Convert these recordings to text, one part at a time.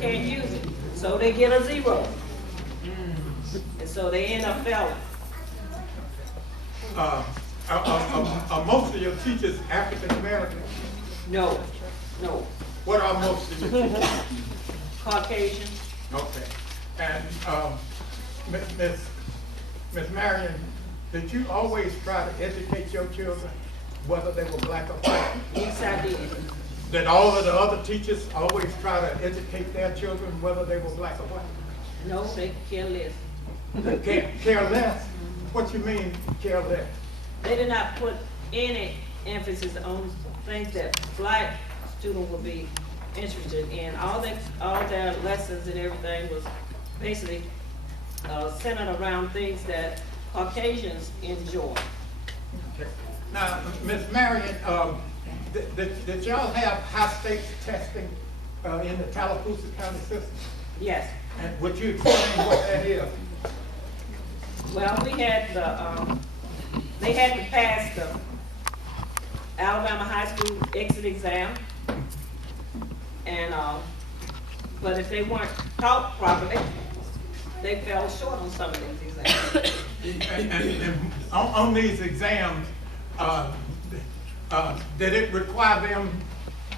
can't use it. So they get a 0. And so they end up failing. Are most of your teachers African American? No, no. What are most of your teachers? Caucasian. Okay. And Miss Marion, did you always try to educate your children, whether they were black or white? Yes, I did. Did all of the other teachers always try to educate their children, whether they were black or white? No, they care less. They care less? What you mean, care less? They did not put any emphasis on things that black students would be interested in. All their lessons and everything was basically centered around things that Caucasians enjoy. Okay. Now, Ms. Marion, did y'all have high stakes testing in the Tallapoosa County system? Yes. And would you explain what that is? Well, we had they had to pass the Alabama High School exit exam, and but if they weren't taught properly, they fell short on some of these exams. And on these exams, did it require them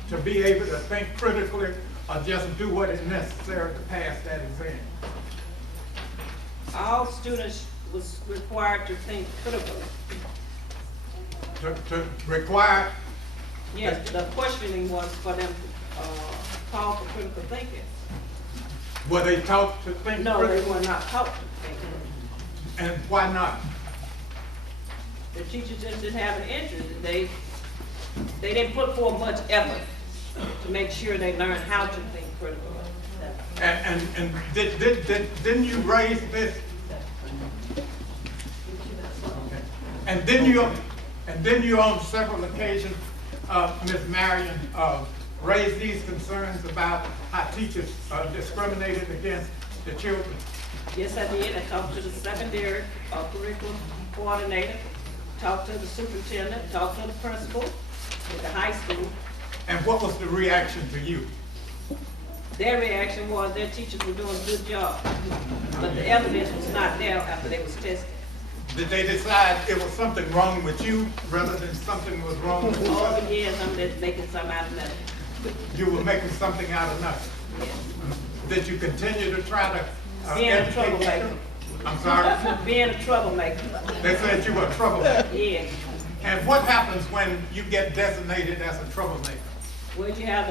to be able to think critically, or just do what is necessary to pass that exam? All students was required to think critically. To require? Yes, the questioning was for them to call for critical thinking. Were they taught to think No, they critically? were not taught to think. And why not? The teachers just didn't have an interest. They didn't put forth much effort to make sure they learned how to think critically. And didn't you raise this? And didn't you on several occasions, Ms. Marion, raise these concerns about how teachers discriminated against the children? Yes, I did. I talked to the secondary curriculum coordinator, talked to the superintendent, talked to the principal at the high school. And what was the reaction to you? Their reaction was their teachers were doing a good job, but the evidence was not there after they was tested. Did they decide it was something wrong with you rather than something was wrong with you? All the years I'm just making something out of nothing. You were making something out of nothing. Yes. Did you continue to try to Being a educate troublemaker. them? I'm sorry? Being a troublemaker. They said you were a troublemaker. Yes. And what happens when you get designated as a troublemaker? Well, you have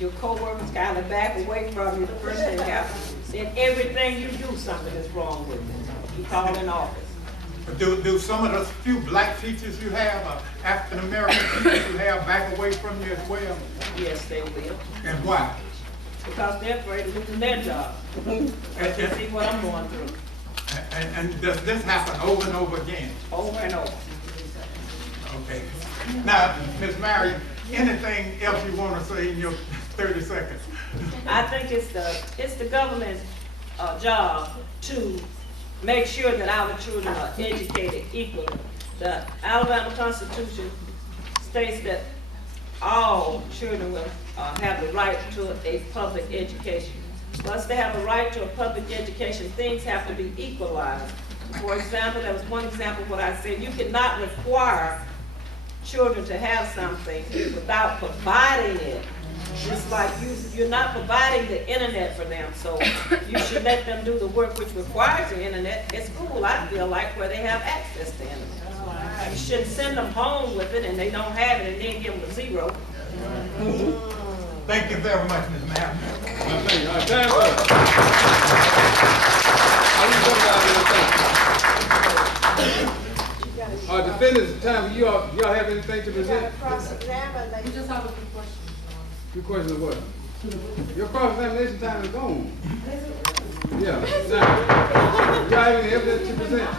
your co-workers kind of back away from you. The first thing happens, then everything you do, something is wrong with it. You call in office. Do some of the few black teachers you have, or African American teachers you have, back away from you as well? Yes, they will. And why? Because they're afraid of losing their job. They see what I'm going through. And does this happen over and over again? Over and over. Okay. Now, Ms. Marion, anything else you want to say in your 30 seconds? I think it's the government's job to make sure that our children are educated equally. The Alabama Constitution states that all children will have the right to a public education. Once they have a right to a public education, things have to be equalized. For example, there was one example what I said, you cannot require children to have something without providing it. It's like you're not providing the internet for them, so you should let them do the work which requires the internet at school, I feel like, where they have access to internet. You shouldn't send them home with it and they don't have it and then give them a 0. Thank you very much, Ms. Marion. Thank you. All right, time up. All right, defendants, time. Y'all have anything to present? We just have a few questions. Two questions of what? Your cross-examination time is gone. Yeah. Now, y'all have any evidence to present?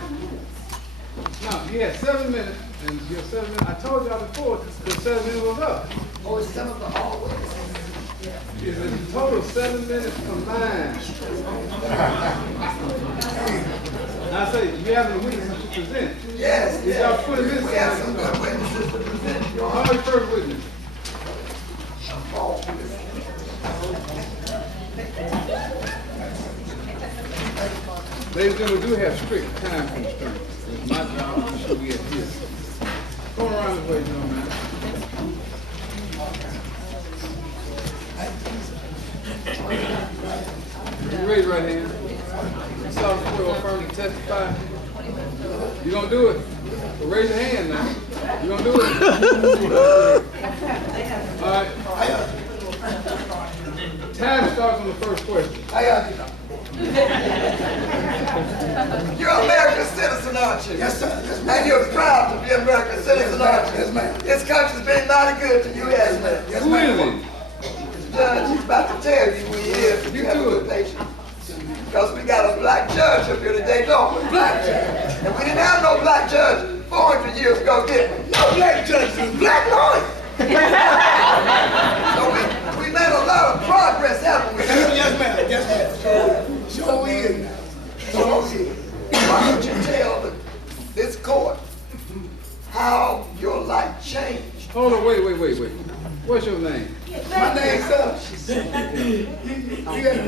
No, you had 7 minutes, and your 7 minutes, I told y'all before, the 7 minutes was up. Oh, it's some of the hallways. It's a total 7 minutes combined. I say, you have any witnesses to present? Yes, Is y'all 20 minutes? we have some good witnesses to present, Your Call Honor. your first witness. Ladies and gentlemen, we do have strict time constraints. It's my job to make sure we adhere. Go around this way, young man. You raise your right hand. You solemnly swear or affirm to testify. You gonna do it? Well, raise your hand now. You gonna do it? All right. Time starts on the first question. You're an American citizen, aren't you? Yes, sir. Yes, ma'am. And you're proud to be an American citizen, aren't you? Yes, ma'am. This country's been mighty good to you, yes, ma'am. Yes, Who ma'am. is it? Judge, he's about to tell you who he is. If you have a good patience. Because we got a black judge up here today, don't we? Black judge. And we didn't have no black judge 400 years ago, did we? No black judges. Black lawyers. So we made a lot of progress, haven't we? Yes, ma'am. Yes, ma'am. Sure is now. Sure is. Why don't you tell this court how your life changed? Hold on, wait. What's your name? My name, sir.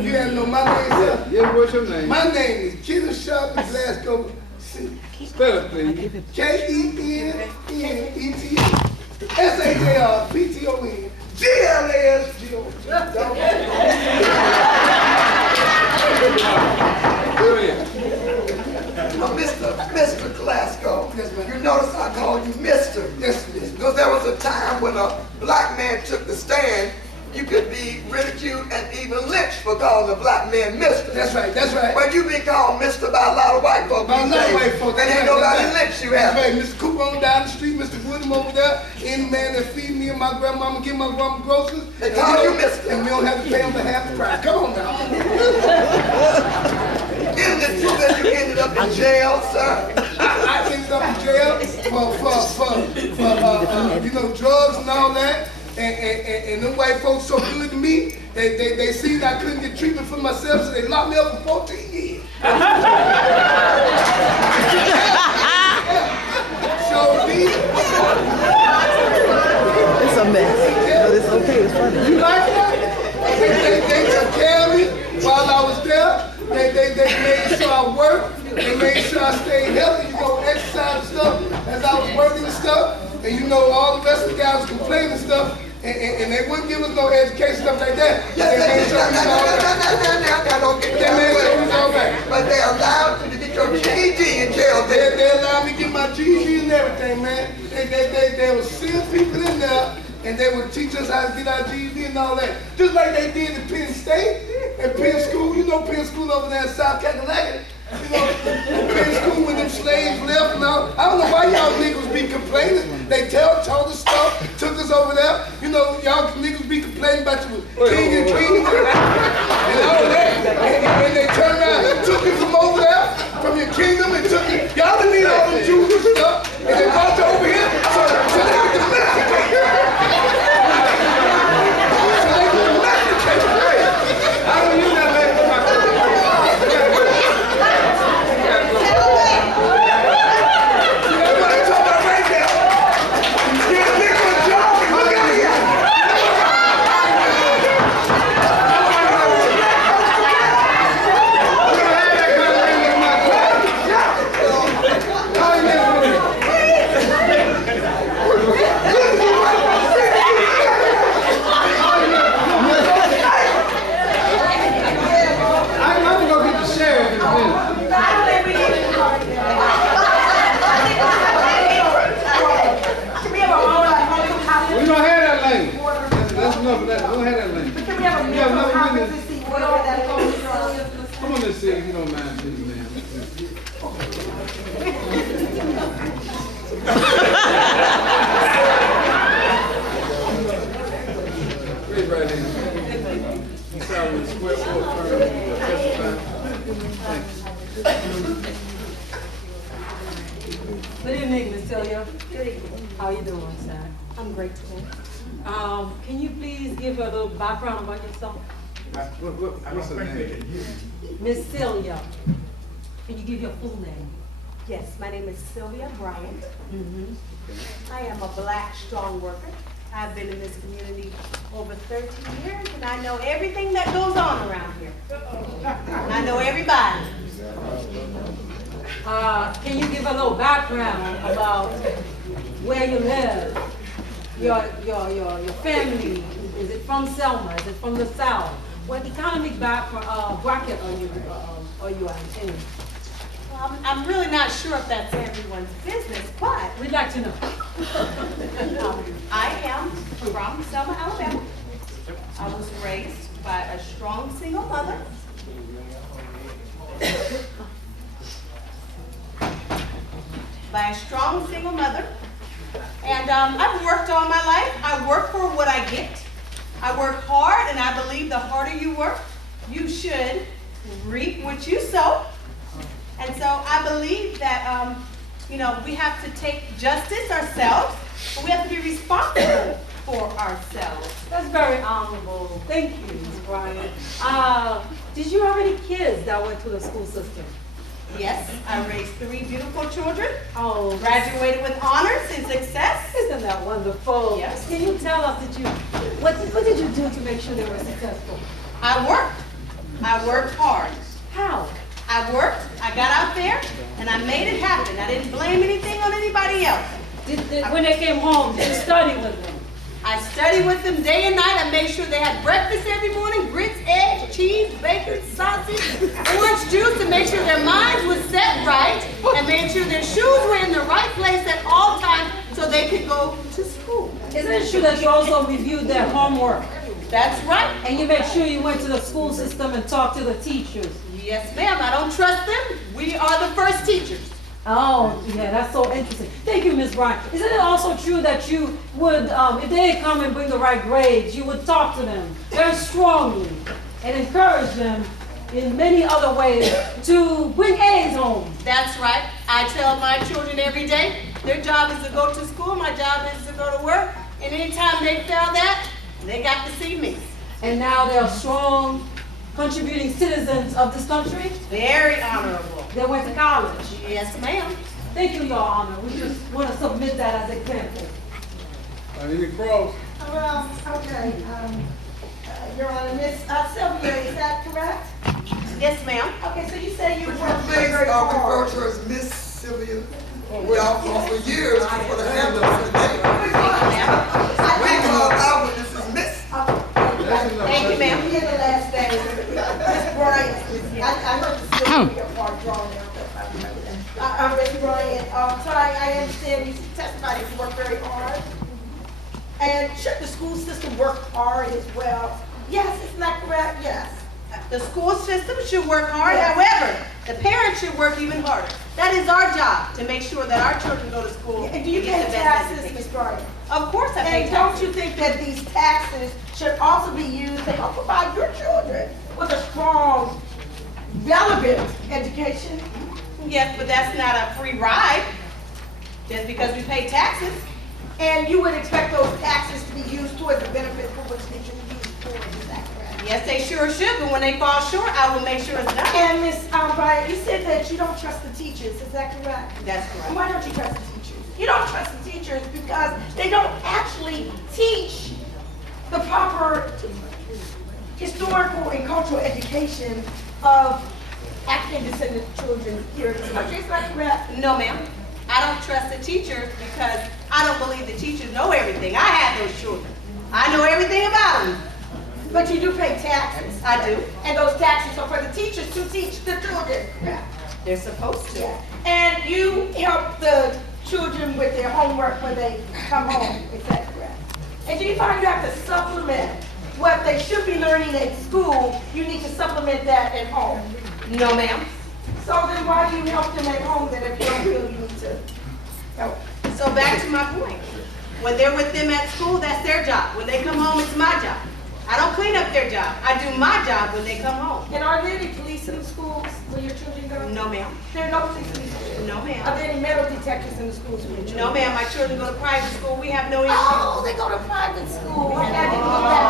You gotta know my name, sir. Yes, what's your name? My name is Keith Sharp of Glasgow City. Spell it, please. Kenetta. SHARPTON. GLASGO. Go ahead. Mr. Glasgow, Yes, ma'am. you notice I called you Mr. Yes, yes. Because there was a time when a black man took the stand, you could be ridiculed and even lynched for calling a black man Mr. That's right. That's right. But you be called Mr. by a lot of white folks. By a these lot of days. white folks. And ain't That's nobody right. lynch you, That's have right. Mr. Cooper on down the street, Mr. Woodham over there, any man that feed me and my grandmama, give my grandma groceries. They call you Mr. And we don't have to pay them for half the price. Come on now. Isn't it true that you ended up in jail, sir? I ended up in jail for drugs and all that. And them white folks so good to me, they seen I couldn't get treatment for myself, so they locked me up for 14 years. So did. It's a mess, but it's okay. It's funny. You like that? They took care of me while I was there. They made sure I worked. They made sure I stayed healthy, exercise and stuff as I was working and stuff. And all the rest of the guys was complaining and stuff. And they wouldn't give us no education, stuff like that. They made sure we was all right. Don't get They made sure we was all right. But they allowed you to get your GED in jail. They allowed me to get my GED and everything, man. They would send people in there, and they would teach us how to get our GED and all that. Just like they did in Penn State and Penn School. Penn School over there in South Carolina. Penn School when them slaves left and all. I don't know why y'all niggas be complaining. They told us stuff, took us over there. Y'all niggas be complaining about you king and queen and all that. And they turned around and took you from over there, from your kingdom, and took you. Y'all didn't need all the Jews and stuff. And they brought you over here so they could domesticate you. So they could domesticate you. I don't use that man for my Everybody talking about right now. You're a big one, John. Look at here. I'm gonna go get the sheriff in a minute. We don't have that language. That's enough of that. We don't have that language. We have another witness. Come on, Miss City, if you don't mind, please, ma'am. Raise your right hand. You solemnly swear or affirm to testify. Thanks. Good evening, Ms. Celia. Good evening. How are you doing, sir? I'm grateful. Can you please give a little background about yourself? What's her name? Miss Celia, can you give your full name? Yes, my name is Sylvia Bryant. I am a Black strong worker. I've been in this community over 13 years, and I know everything that goes on around here. And I know everybody. Can you give a little background about where you live, your family? Is it from Selma? Is it from the South? What economic bracket are you in? I'm really not sure if that's everyone's business, but We'd like to know. I am from Selma, Alabama. I was raised by a strong single mother. And I've worked all my life. I work for what I get. I work hard, and I believe the harder you work, you should reap what you sow. And so I believe that, we have to take justice ourselves, but we have to be responsible for ourselves. That's very honorable. Thank you, Ms. Bryant. Did you have any kids that went to the school system? Yes, I raised 3 beautiful children, Oh, graduated with honors and success. isn't that wonderful? Yes. Can you tell us, what did you do to make sure they were successful? I worked hard. How? I worked, I got out there, and I made it happen. I didn't blame anything on anybody else. When they came home, did you study with them? I studied with them day and night. I made sure they had breakfast every morning, grits, eggs, cheese, bacon, sausage, orange juice, to make sure their minds were set right, and made sure their shoes were in the right place at all times so they could go to school. Isn't it true that you also reviewed their homework? That's right. And you make sure you went to the school system and talked to the teachers? Yes, ma'am. I don't trust them. We are the first teachers. Oh, yeah, that's so interesting. Thank you, Ms. Bryant. Isn't it also true that you would, if they had come and bring the right grades, you would talk to them very strongly and encourage them in many other ways to bring A's home? That's right. I tell my children every day, their job is to go to school, my job is to go to work, and anytime they fail that, they got to see me. And now they are strong, contributing citizens of this country? Very honorable. They went to college. Yes, ma'am. Thank you, Your Honor. We just want to submit that as example. Any pros? Well, okay, Your Honor, Miss Sylvia, is that correct? Yes, ma'am. Okay, so you say you Would you worked please very refer hard. to her as Miss Sylvia? Well, for years, before the handle of the name. We call our witnesses Miss. Thank you, ma'am. In the last day, Miss Bryant, I heard the Sylvia part drawn there. Miss Bryant, so I understand you testified that you worked very hard. And should the school system work hard as well? Yes, isn't that correct? Yes. The school system should work hard. Yes. However, the parents should work even harder. That is our job, to make sure that our children go to school. And do you and get pay the best taxes, education. Ms. Bryant? Of course I pay And don't taxes. you think that these taxes should also be used to help provide your children with a strong, relevant education? Yes, but that's not a free ride, just because we pay taxes. And you would expect those taxes to be used towards the benefit for which they should be used towards, is that correct? Yes, they sure should, but when they fall short, I will make sure it's done. And Ms. Bryant, you said that you don't trust the teachers, is that correct? That's And correct. why don't you trust the teachers? You don't trust the teachers because they don't actually teach the proper historical and cultural education of African descendant children here in this country. Is that correct? No, ma'am. I don't trust the teachers because I don't believe the teachers know everything. I have those children. I know everything about them. But you do pay taxes. I do. And those taxes are for the teachers to teach the children. They're supposed to. Yeah. And you help the children with their homework when they come home. Is that correct? And do you find you have to supplement what they should be learning at school? You need to supplement that at home. No, ma'am. So then why do you help them at home then if you don't feel you need to help? So back to my point. When they're with them at school, that's their job. When they come home, it's my job. I don't clean up their job. I do my job when they come home. And are there any police in the schools where your children go? No, ma'am. There are no police in the schools? No, Are ma'am. there any metal detectors in the schools where your children No, ma'am. My children go to private school. We have no issue. Oh, they go to private school. Okay, I didn't know that.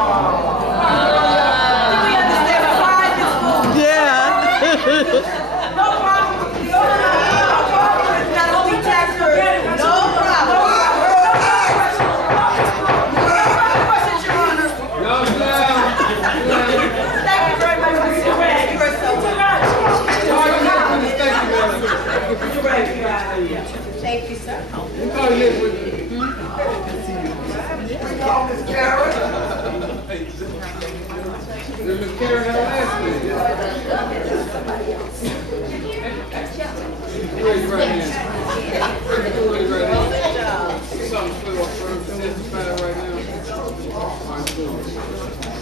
Do we understand private school? Yeah. No problem. No problem with metal detectors. No problem. Questions, Your Honor. Y'all down. Thank you very much, Mr. Grant. You are so Thank you. Thank you. Ms. Karen have a last name. Raise your right hand. Raise your right hand. Something flew up first. Testify right now. All right, cool.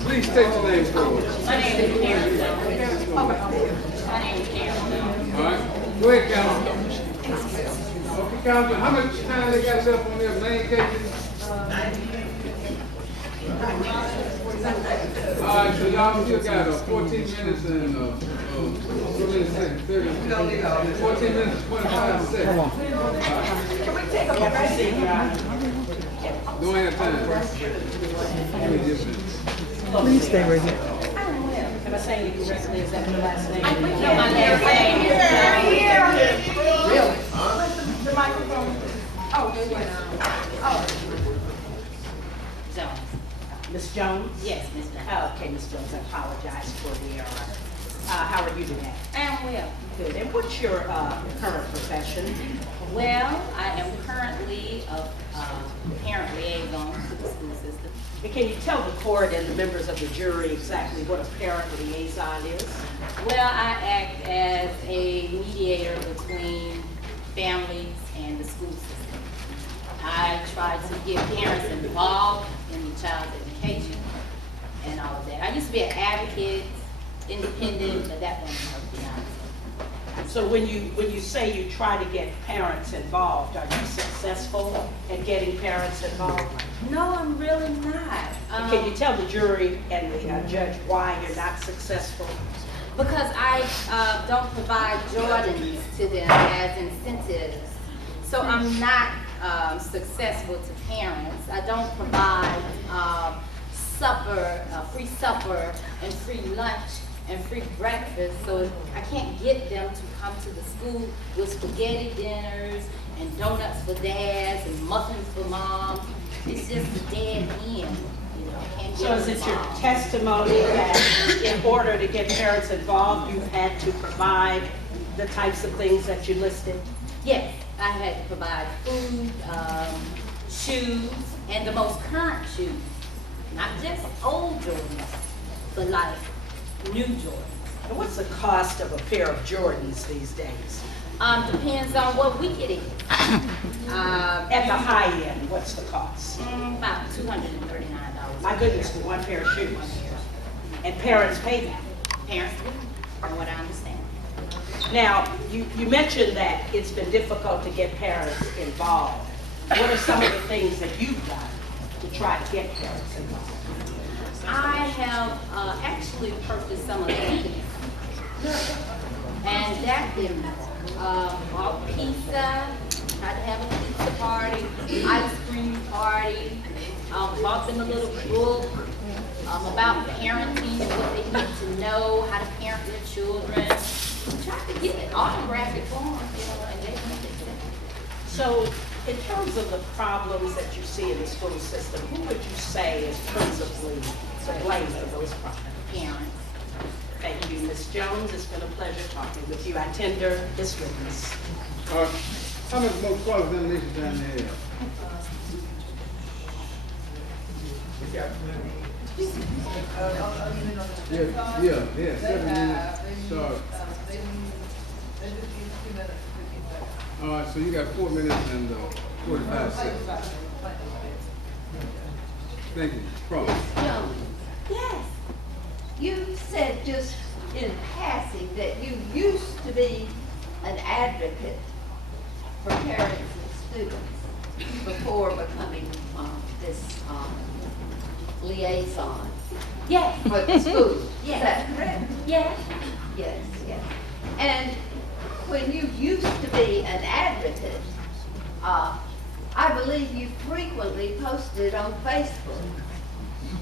Please state your name for us. My name is Karen. My name is Karen. All right. Go ahead, Councilman. Okay, Councilman, how much time they got left on their main cases? All right, so y'all still got 14 minutes and 14 minutes and 25 seconds. Can we take a break? Don't have time. Please stay right here. Can I say you correctly, is that your last name? My last name is Really? The microphone. Oh, Jones. Ms. Jones? Yes, Miss Jones. Oh, okay, Ms. Jones, I apologize for the error. How are you today? I'm well. Good. And what's your current profession? Well, I am currently a parent liaison to the school system. And can you tell the court and the members of the jury exactly what a parent liaison is? Well, I act as a mediator between families and the school system. I try to get parents involved in the child's education and all of that. I used to be an advocate, independent, but that wasn't her, to be honest. So when you say you try to get parents involved, are you successful at getting parents involved? No, I'm really not. Can you tell the jury and the judge why you're not successful? Because I don't provide Jordans to them as incentives. So I'm not successful to parents. I don't provide free supper and free lunch and free breakfast. So I can't get them to come to the school with spaghetti dinners and donuts for dads and muffins for moms. It's just a dead end, you know. Can't get So is them it your involved. testimony that in order to get parents involved, you've had to provide the types of things that you listed? Yes, I had to provide food, shoes, and the most current shoes. Not just old Jordans, but like new Jordans. And what's the cost of a pair of Jordans these days? Depends on what week it is. At the high end, what's the cost? About $239. My goodness, for one pair of shoes. And parents pay that. Parents do, from what I understand. Now, you mentioned that it's been difficult to get parents involved. What are some of the things that you've done to try to get parents involved? I have actually purchased some of these. And that is bought pizza, tried to have a pizza party, ice cream party, bought them a little book about parenting and what they need to know, how to parent their children. Tried to get it autographic form, you know, and they make it. So, in terms of the problems that you see in the school system, who would you say is principally to blame for those problems? Parents. Thank you, Ms. Jones. It's been a pleasure talking with you. I tender this witness. How much more cross-examination time they have? Yeah, 7 minutes. Start. All right, so you got 4 minutes and 45 seconds. Thank you. Cross. Yes. You said just in passing that you used to be an advocate for parents and students before becoming this liaison Yes. for the school. Yes. Is that correct? Yes. Yes, yes. And when you used to be an advocate, I believe you frequently posted on Facebook.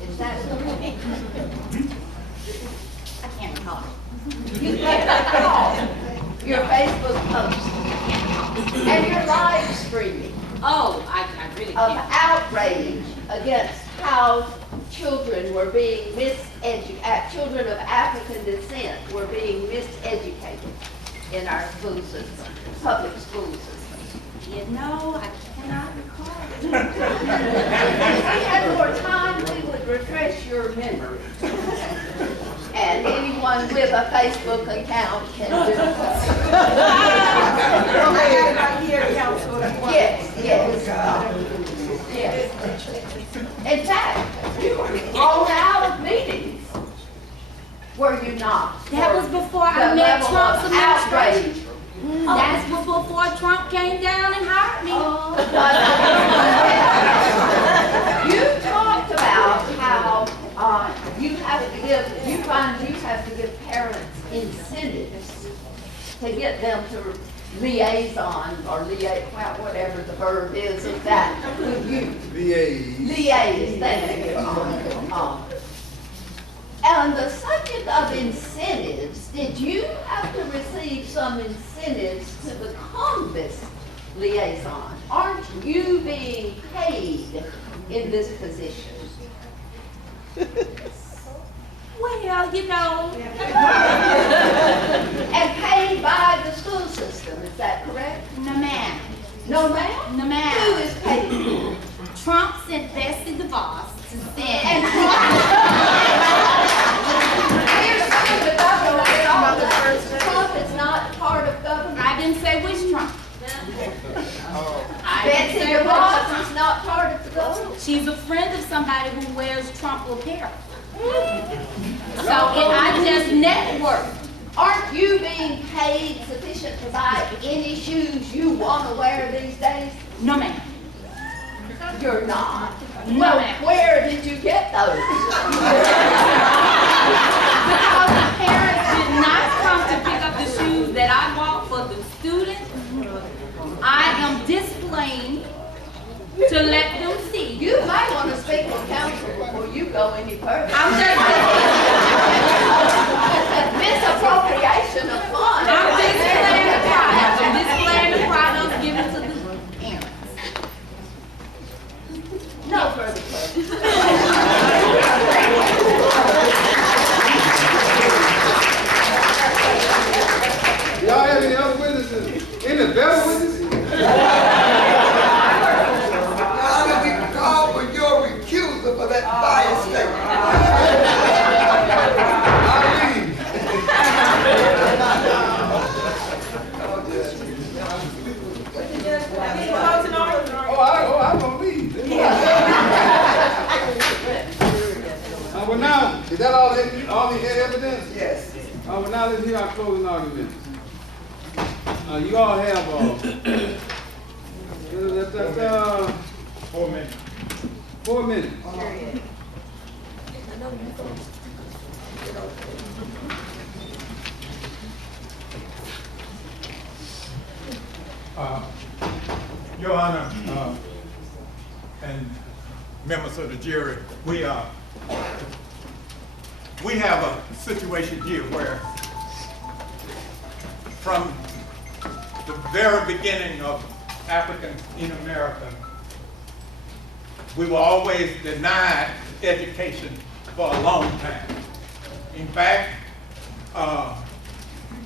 Is that correct? I can't recall. You can't recall your Facebook posts and your live streaming Oh, I really of can't. outrage against how children were being children of African descent were being miseducated in our school system, public school system. You know, I cannot recall. If we had more time, we would refresh your memory. And anyone with a Facebook account can do it. I got it right here, Council. Yes, yes. Yes. In fact, you were thrown out of meetings, were you not? That was before The I met level Trump's of administration. outrage. That's before Trump came down and hired me. You talked about how you have to give parents incentives to get them to liaison or whatever the verb is, that with you. Liaise, thank you. On the subject of incentives, did you have to receive some incentives to become this liaison? Aren't you being paid in this position? Well, you know. And paid by the school system, is that correct? No, ma'am. No, ma'am? No, ma'am. Who is paid? Trump sent Bessie DeVos to send. And here's some of the government and all that. Trump is not part of government. I didn't say which Trump. Betsy DeVos is not part of the government. She's a friend of somebody who wears Trump apparel. So I just network. Aren't you being paid sufficient to buy any shoes you want to wear these days? No, ma'am. You're not. No, Well, ma'am. where did you get those? Because the parents did not come to pick up the shoes that I bought for the students. I am displaying to let them see. You might want to speak with council before you go any further. I'm just Misappropriation of funds. I'm displaying the products. I'm displaying the products given to the parents. No further questions. Y'all have any other witnesses? Any better witnesses? Now we call for your recusal for that bias statement. I'm gonna leave. Well now, is that all the evidence? Yes. Well now let's hear our closing arguments. You all have 4 minutes. 4 minutes. Your Honor, and members of the jury, we have a situation here where from the very beginning of Africans in America, we were always denied education for a long time. In fact,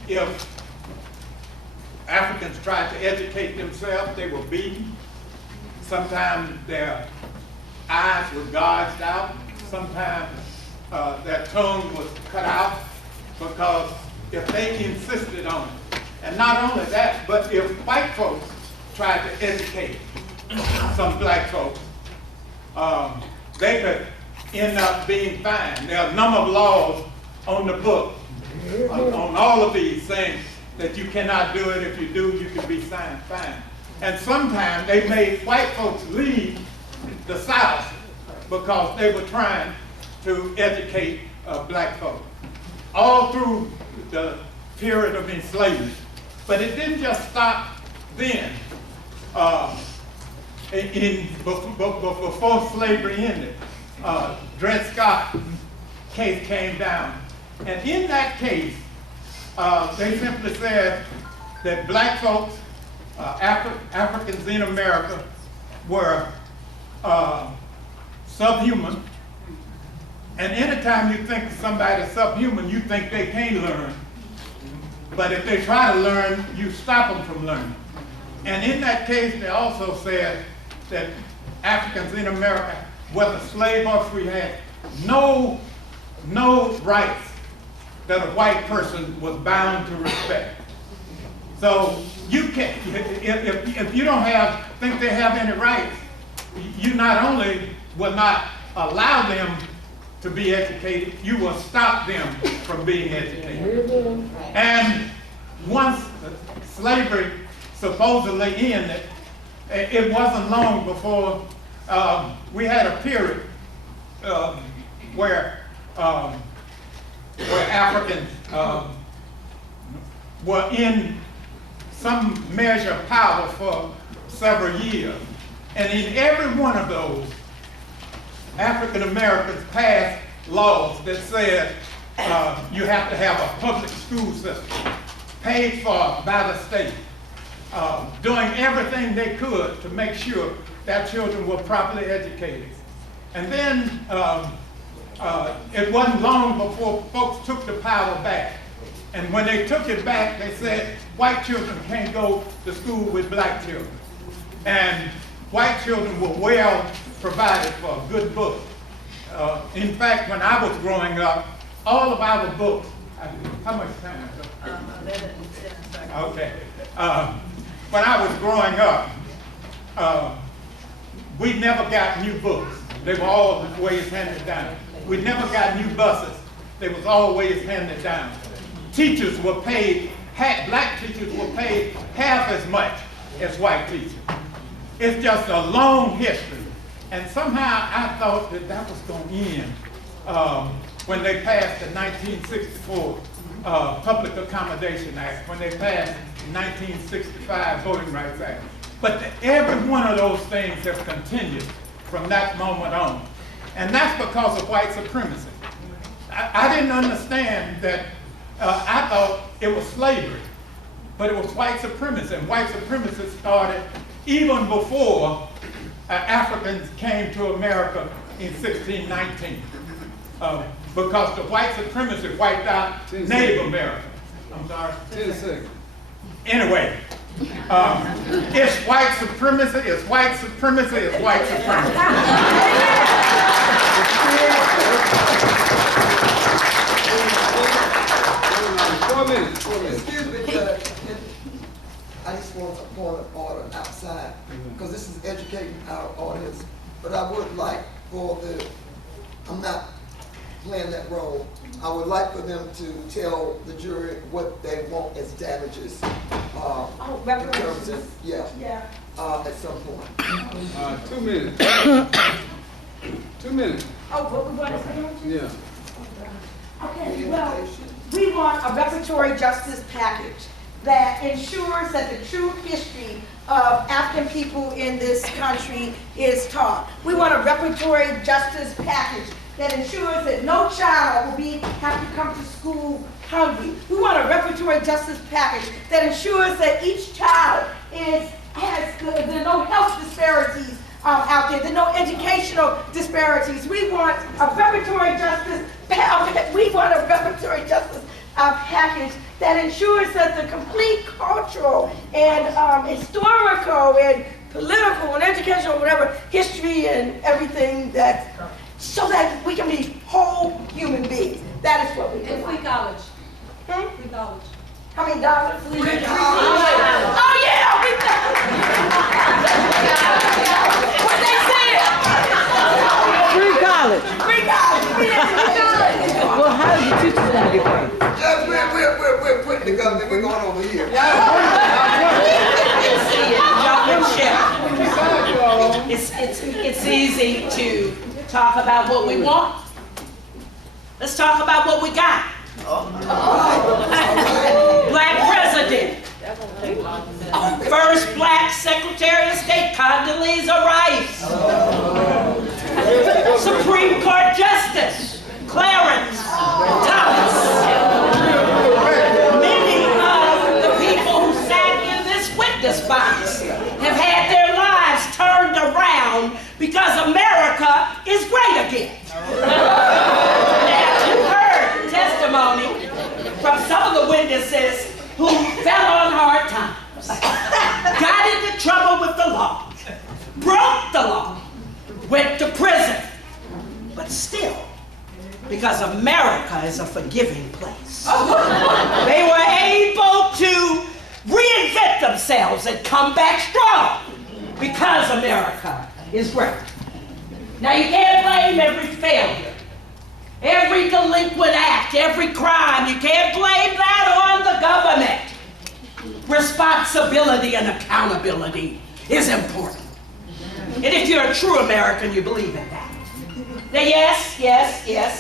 if Africans tried to educate themselves, they were beaten. Sometimes their eyes were gouged out. Sometimes their tongue was cut out because if they insisted on it. And not only that, but if white folks tried to educate some black folks, they could end up being fined. There are a number of laws on the book on all of these things that you cannot do it. If you do, you can be fined. And sometimes they made white folks leave the South because they were trying to educate black folks. All through the period of enslavement. But it didn't just stop then. Before slavery ended, Dred Scott case came down. And in that case, they simply said that black folks, Africans in America, were subhuman. And anytime you think somebody's subhuman, you think they can't learn. But if they try to learn, you stop them from learning. And in that case, they also said that Africans in America, whether slave or free, had no rights that a white person was bound to respect. So you can't, if you don't think they have any rights, you not only will not allow them to be educated, you will stop them from being educated. And once slavery supposedly ended, it wasn't long before we had a period where Africans were in some measure of power for several years. And in every one of those, African Americans passed laws that said you have to have a public school system paid for by the state, doing everything they could to make sure that children were properly educated. And then it wasn't long before folks took the power back. And when they took it back, they said white children can't go to school with black children. And white children were well provided for good books. In fact, when I was growing up, all of our books, how much time? 11 seconds. Okay. When I was growing up, we never got new books. They were always handed down. We never got new buses. They was always handed down. Teachers were paid, black teachers were paid half as much as white teachers. It's just a long history. And somehow I thought that that was going to end when they passed the 1964 Public Accommodation Act, when they passed the 1965 Voting Rights Act. But every one of those things have continued from that moment on. And that's because of white supremacy. I didn't understand that. I thought it was slavery, but it was white supremacy. And white supremacy started even before Africans came to America in 1619. Because the white supremacy wiped out Native America. I'm sorry? 10 seconds. Anyway, it's white supremacy, it's white supremacy, it's white supremacy. 4 minutes, 4 minutes. Excuse me, Judge. I just want a point of order outside, because this is educating our audience. But I would like for I'm not playing that role. I would like for them to tell the jury what they want as damages. Reparations. Yeah. At some point. 2 minutes. 2 minutes. Oh, what we want to say? Yeah. Okay, well, we want a repertory justice package that ensures that the true history of African people in this country is taught. We want a repertory justice package that ensures that no child will have to come to school hungry. We want a repertory justice package that ensures that each child there are no health disparities out there. There are no educational disparities. We want a repertory justice package that ensures that the complete cultural and historical and political and educational, whatever, history and everything so that we can be whole human beings. That is what we do. And free college. Free college. How many dollars? Free college. Oh yeah, what they said. Free college. Free college. Well, how are the teachers going to get paid? Judge, we're putting the government. We're going over here. It's easy to talk about what we want. Let's talk about what we got. Black president. First black Secretary of State, Condoleezza Rice. Supreme Court Justice, Clarence Thomas. Many of the people who sat in this witness box have had their lives turned around because America is great again. Now, you heard testimony from some of the witnesses who fell on hard times, got into trouble with the law, broke the law, went to prison, but still because America is a forgiving place. They were able to reinvent themselves and come back strong because America is great. Now you can't blame every failure, every delinquent act, every crime. You can't blame that on the government. Responsibility and accountability is important. And if you're a true American, you believe in that. Now, yes,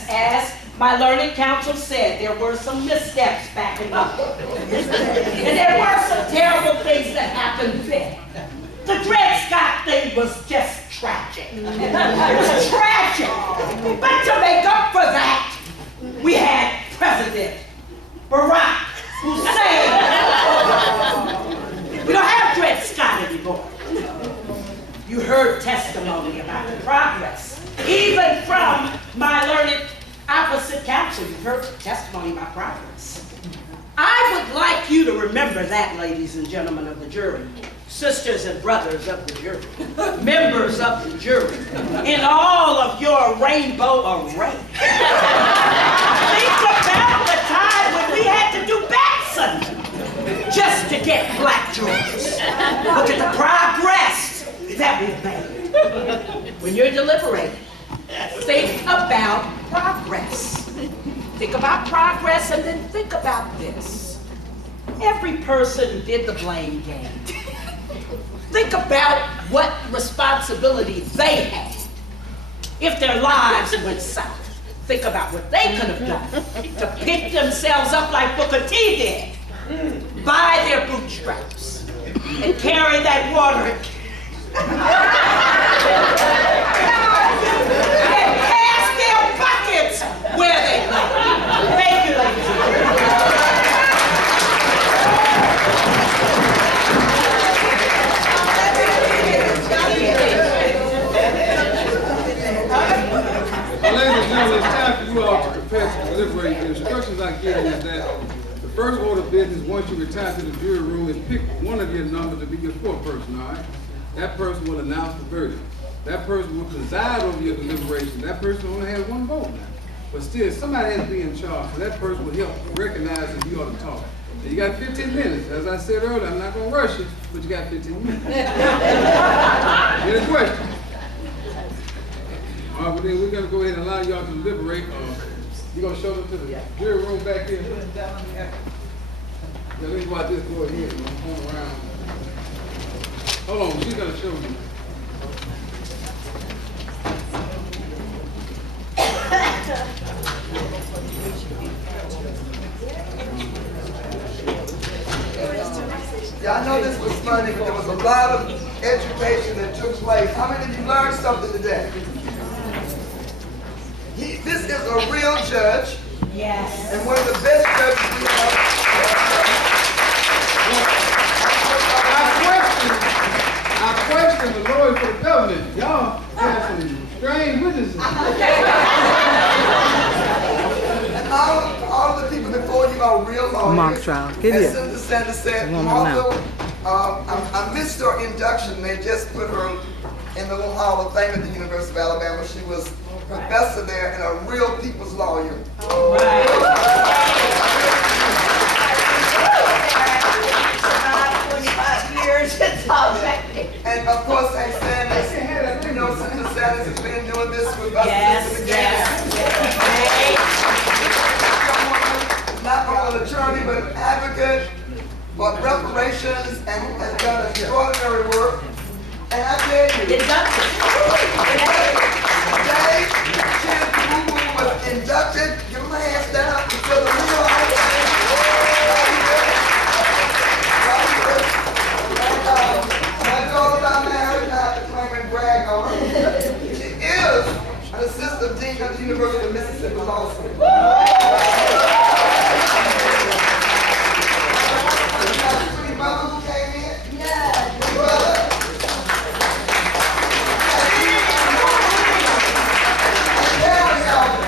as my learned counsel said, there were some missteps back in the day. And there were some terrible things that happened then. The Dred Scott thing was just tragic. It was tragic. But to make up for that, we had President Barack Hussein. We don't have Dred Scott anymore. You heard testimony about the progress. Even from my learned opposite counsel, you heard testimony about progress. I would like you to remember that, ladies and gentlemen of the jury, sisters and brothers of the jury, members of the jury, in all of your rainbow array. Think about the time when we had to do Batson just to get black jurors. Look at the progress that we've made. When you're deliberating, think about progress. Think about progress and then think about this. Every person did the blame game. Think about what responsibility they had if their lives went south. Think about what they could have done to pick themselves up like Booker T did, by their bootstraps, and carry that water and cast their buckets where they lay. Thank you, ladies and Ladies and gentlemen, it's time for you all to prepare to deliberate. The instructions I'm giving is that the first order of business, once you retire to the jury room, is pick one of your numbers to be your fourth person, all right? That person will announce the verdict. That person will preside over your deliberation. That person only has one vote now. But still, somebody has to be in charge, so that person will help recognize that you ought to talk. And you got 15 minutes. As I said earlier, I'm not going to rush you, but you got 15 minutes. Any questions? All right, well then we're going to go ahead and allow y'all to deliberate. You're going to show them to the jury room back here? Yeah, let me watch this go ahead and home around. Hold on, she's going to show you. Yeah, I know this was funny, but there was a lot of education that took place. How many of you learned something today? This is a real judge. Yes. And one of the best judges we have. I question the lawyers for the government. Y'all have some strange witnesses. And all of the people before you are real lawyers. Mock trial. Get As here. Senator Sanders said, I want Martha, I missed her induction. They just put her in the little Hall of Fame at the University of Alabama. She was a professor there and a real people's lawyer. All right. 25 years, it's all right. And of course, St. Sanders, you know, Senator Sanders has been doing this with us since the beginning. Not only an attorney, but an advocate for reparations and has done extraordinary work. And I tell you, today, Chen was inducted. Give him a hand down to the real an assistant dean at the University of Mississippi Law School. Pretty mother who came in? Yeah. Brother.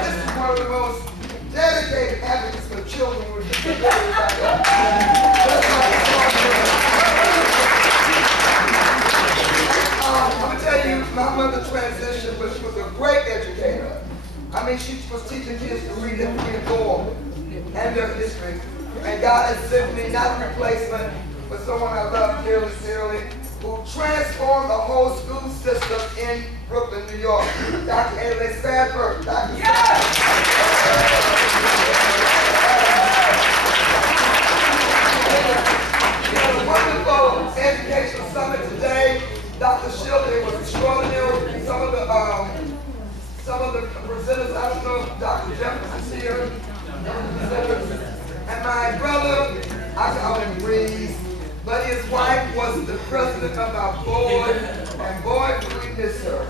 This is one of the most dedicated advocates for children with disabilities out there. I'm going to tell you, my mother transitioned, but she was a great educator. I mean, she was teaching kids and their history. And God has sent me not a replacement, but someone I love dearly, dearly, who transformed the whole school system in Brooklyn, New York. Dr. Adelaide Sanford. Dr. We had a wonderful educational summit today. Dr. Schilder was extraordinary. Some of the presenters, I don't know if Dr. Jefferson's here. And my brother, I call him Breeze, but his wife was the president of our board, and boy, do we miss her.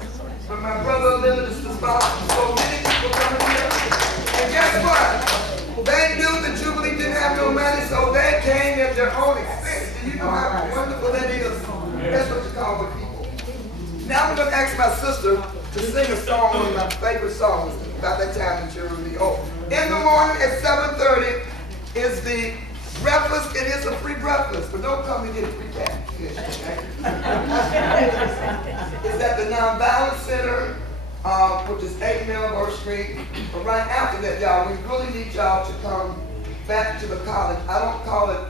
But my brother Leonard is the sponsor, so many people coming here. And guess what? They knew the Jubilee didn't have no money, so they came at their own expense. Do you know how wonderful that is? That's what you call good people. Now I'm going to ask my sister to sing a song, one of my favorite songs about that time in Jubilee. Oh, in the morning at 7:30 is the breakfast. It is a free breakfast, but don't come and get a free catfish. It's at the Nonviolence Center, which is 8 Melbourne Street. But right after that, y'all, we really need y'all to come back to the college. I don't call it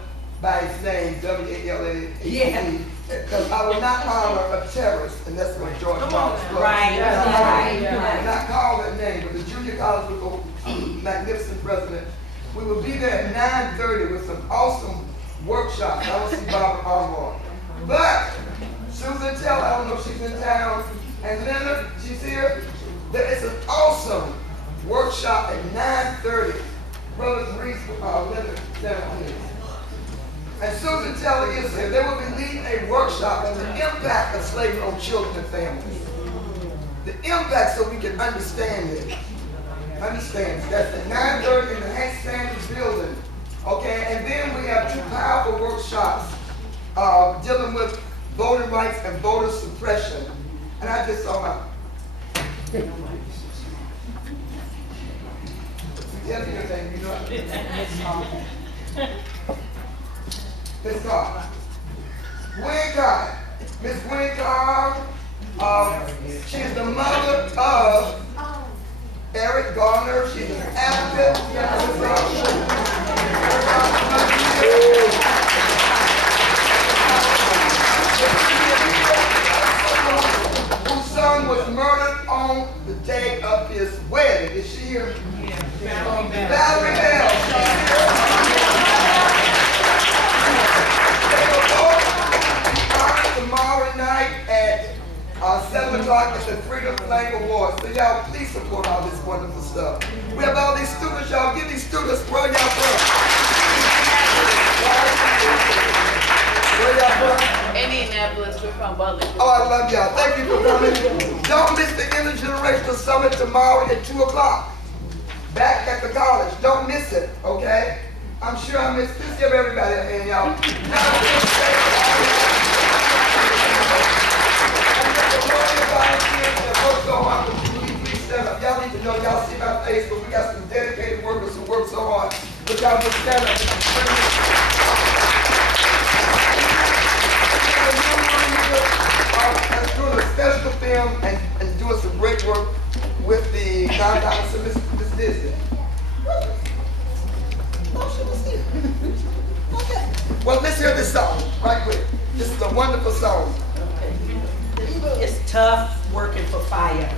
by its name, W-A-L-A-H-E, because I will not honor a terrorist, and that's what George Wallace was. Right. I will not call that name, but the junior college will go magnificent president. We will be there at 9:30 with some awesome workshops. I don't see Barbara Armour. But Susan Tell, I don't know if she's in town, and Leonard, she's here. There is an awesome workshop at 9:30. Brothers Reese, Leonard, please. And Susan Taylor is here. They will be leading a workshop on the impact of slavery on children and families. The impact so we can understand it. Understand. That's at 9:30 in the Hank Sanders building. Okay, and then we have 2 powerful workshops dealing with voting rights and voter suppression. And I just saw my... Tell me your name, you know. Miss Carr. Gwen Carr. Miss Gwen Carr, she's the mother of Eric Garner. She's an advocate. Whose son was murdered on the day of his wedding. Is she here? Valerie Bell. Tomorrow night at 7 o'clock at the Freedom Flag Awards. So y'all please support all this wonderful stuff. We have all these students, y'all. Give these students where y'all from. Where y'all from? Indianapolis. We're from Butler. Oh, I love y'all. Thank you for coming. Don't miss the Intergenerational Summit tomorrow at 2 o'clock. Back at the college. Don't miss it, okay? I'm sure I missed. Please give everybody a hand, y'all. Y'all need to know, y'all see my face, but we got some dedicated workers who work so hard. But y'all just stand up. That's doing a special film and doing some great work with the nonviolence of Miss Disney. Oh, she was here. Okay. Well, let's hear this song right quick. This is a wonderful song. It's tough working for fire.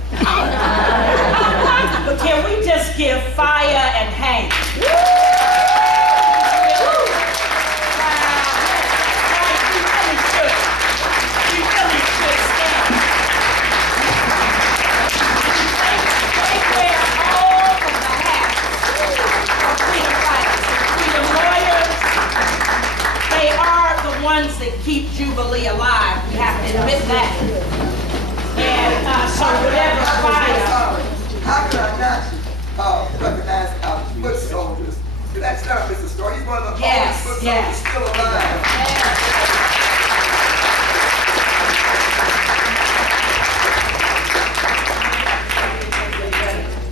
But can we just give Fire and Hank? We really should stand. They wear all of the hats of freedom fighters, freedom lawyers. They are the ones that keep Jubilee alive. We have to admit that. And so whatever fire. How could I not recognize our foot soldiers? That's not Mr. Story. He's one of the oldest foot soldiers still alive.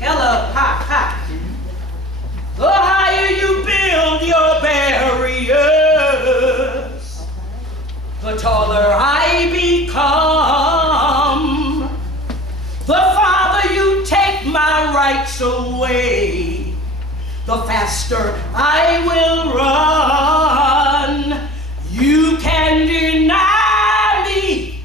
Hello, ha, ha. The higher you build your barriers, the taller I become. The farther you take my rights away, the the faster I will run. You can deny me,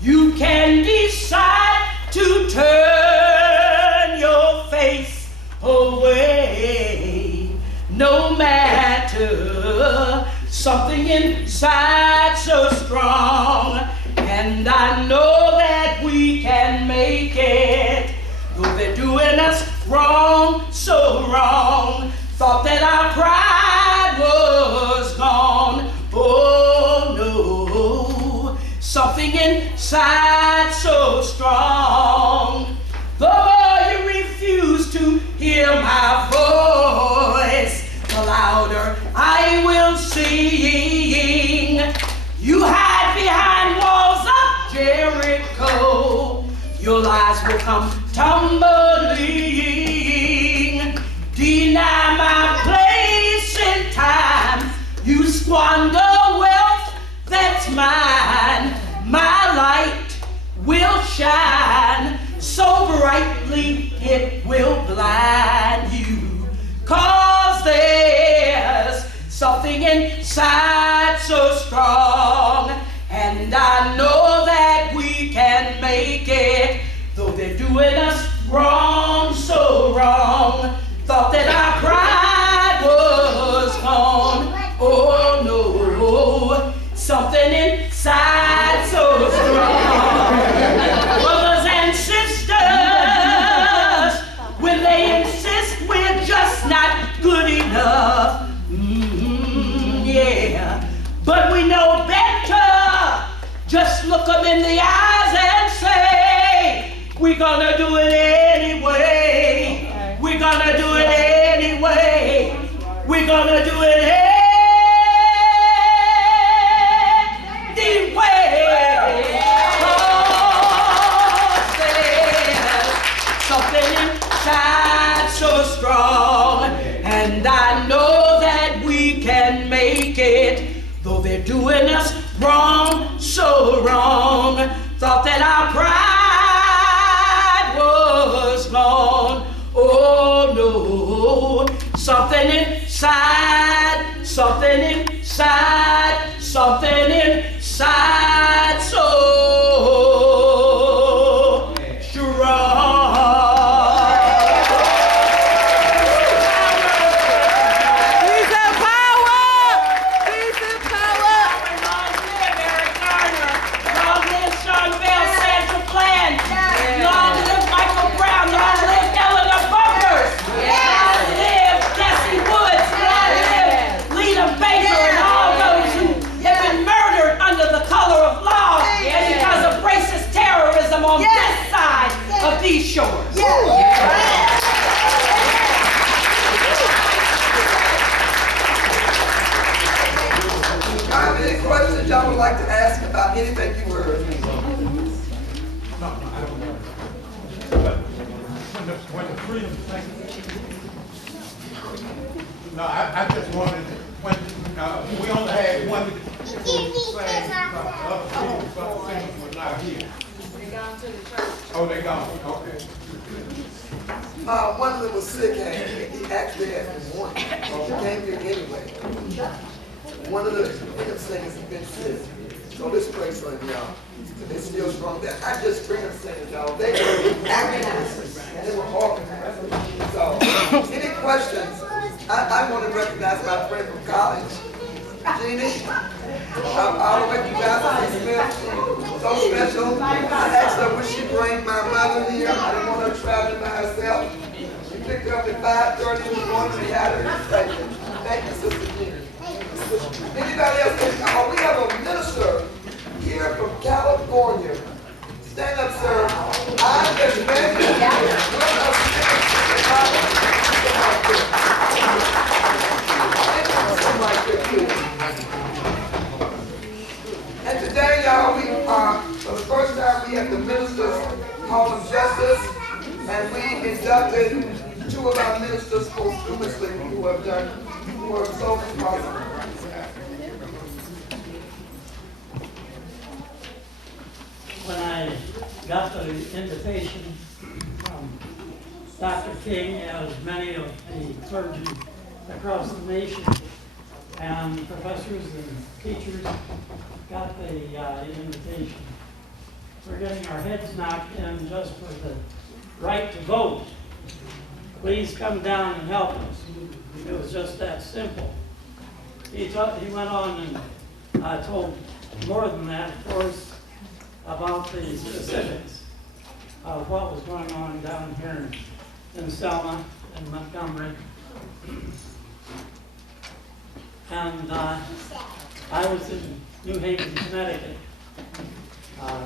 you can decide to turn your face away. No matter, something inside so strong, and I know that we can make it. Though they're doing us wrong, so wrong, thought that our pride was gone. Oh no, something inside so strong. The more you refuse to hear my voice, the louder I will sing. You hide behind walls of Jericho, your lies will come tumbling. Deny my place in time, you squander wealth that's mine. My light will shine so brightly it will blind you. 'Cause there's something inside so strong, and I know that we can make it. Though they're doing us wrong, so wrong, thought that our pride was gone. Oh no, something inside so strong. Brothers and sisters, when they insist we're just not good enough, yeah, but we know better. Just look them in the eyes and say, we're gonna do it anyway. We're gonna do it anyway. We're gonna do it anyway. Oh, there's something inside so strong, and I know that we can make it. Though they're doing us wrong, so wrong, thought that our pride was gone. Oh no, something inside, something inside, something inside so strong. Peace and power! Peace and power! Long live Eric Garner. Long live Sean Bell, Sandra Bland. Long live Michael Brown. Long live Eleanor Bunkers. Long live Jesse Woods. Long live Lena Baker and all those who have been murdered under the color of law and because of racist terrorism on this side of these shores. Any questions y'all would like to ask about anything you heard? No, I don't know. But when the freedom thing, no, I just wanted, when we only had one saying about the other people, but the singers were not here. They gone to the church. Oh, they gone, okay. One of them was sick, and he actually had been one. He came here anyway. One of the freedom singers had been sick. So this place on y'all. They're still strong. I just freedom singers, y'all. They were activists. They were organized. So, any questions? I want to recognize my friend from college, Jeannie. All the way from Johnson Smith. So special. I asked her, would she bring my mother here? I didn't want her traveling by herself. She picked her up at 5:30 in the morning and had her excited. Thank you, Sister Jeannie. Anybody else? Oh, we have a minister here from California. Stand up, sir. I just met you. And today, y'all, we for the first time, we have the ministers Hall of Justice, and we inducted 2 of our ministers posthumously who are so responsible. When I got the invitation from Dr. King, as many of the clergy across the nation, and professors and teachers got the invitation. We're getting our heads knocked in just for the right to vote. Please come down and help us. It was just that simple. He went on and told more than that, of course, about the specifics of what was going on down here in Selma and Montgomery. And I was in New Haven, Connecticut,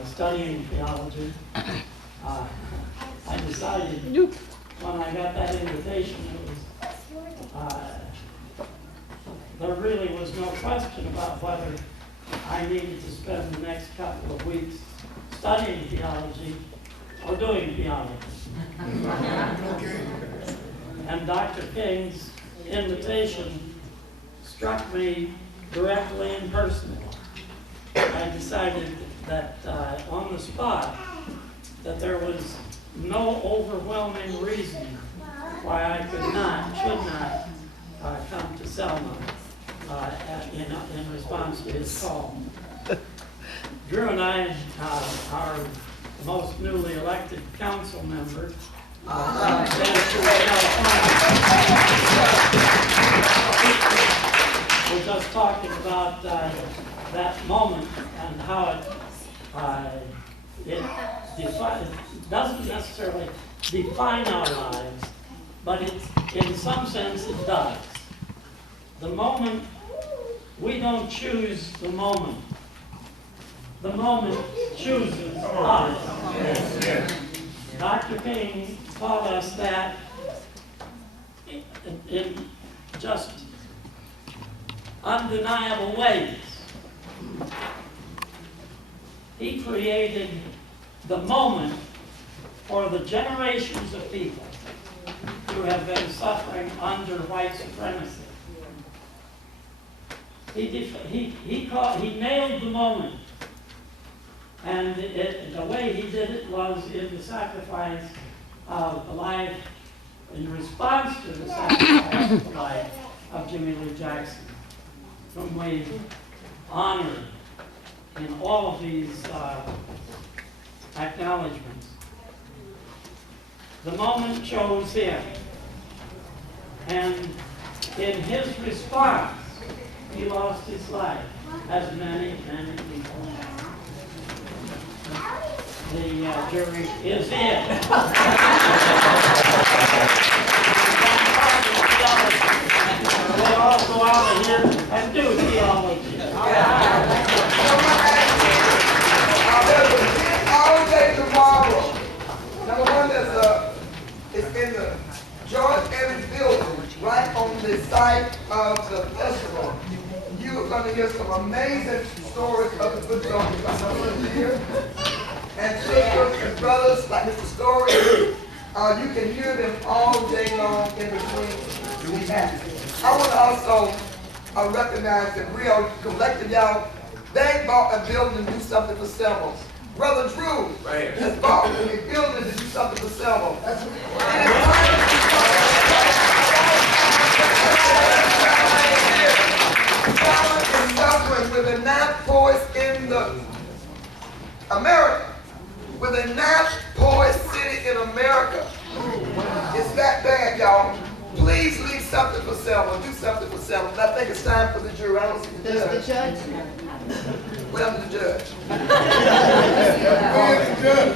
studying theology. I decided when I got that invitation, there really was no question about whether I needed to spend the next couple of weeks studying theology or doing theology. And Dr. King's invitation struck me directly and personally. I decided that on the spot that there was no overwhelming reason why I could not, should not come to Selma in response to his call. Drew and I, our most newly elected council member, we're just talking about that moment and how it doesn't necessarily define our lives, but in some sense it does. The moment, we don't choose the moment. The moment chooses us. Dr. King taught us that in just undeniable ways. He created the moment for the generations of people who have been suffering under white supremacy. He nailed the moment. And the way he did it was in the sacrifice of the life, in response to the sacrifice of the life of Jimmy Lee Jackson, whom we honored in all of these acknowledgments. The moment chose him. And in his response, he lost his life, as many, many people. The jury is in. We'll all go out of here and do theology. All day tomorrow. Number one is in the George Evans building, right on the site of the festival. You are going to hear some amazing stories of the good songs here. And sisters and brothers like Mr. Story, you can hear them all day long in between the acts. I want to also recognize that we are collecting y'all. They bought a building to do something for Selma. Brother Drew has bought a building to do something for Selma. Selma is suffering with the ninth poorest in America. With the ninth poorest city in America. It's that bad, y'all. Please leave something for Selma. Do something for Selma. And I think it's time for the jury. I don't see the judge. Does the judge? Well, the judge. Where's the judge?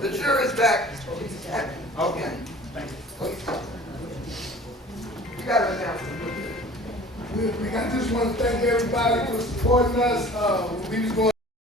The jury's back. Okay. You got to announce it. I just want to thank everybody for supporting us. We was going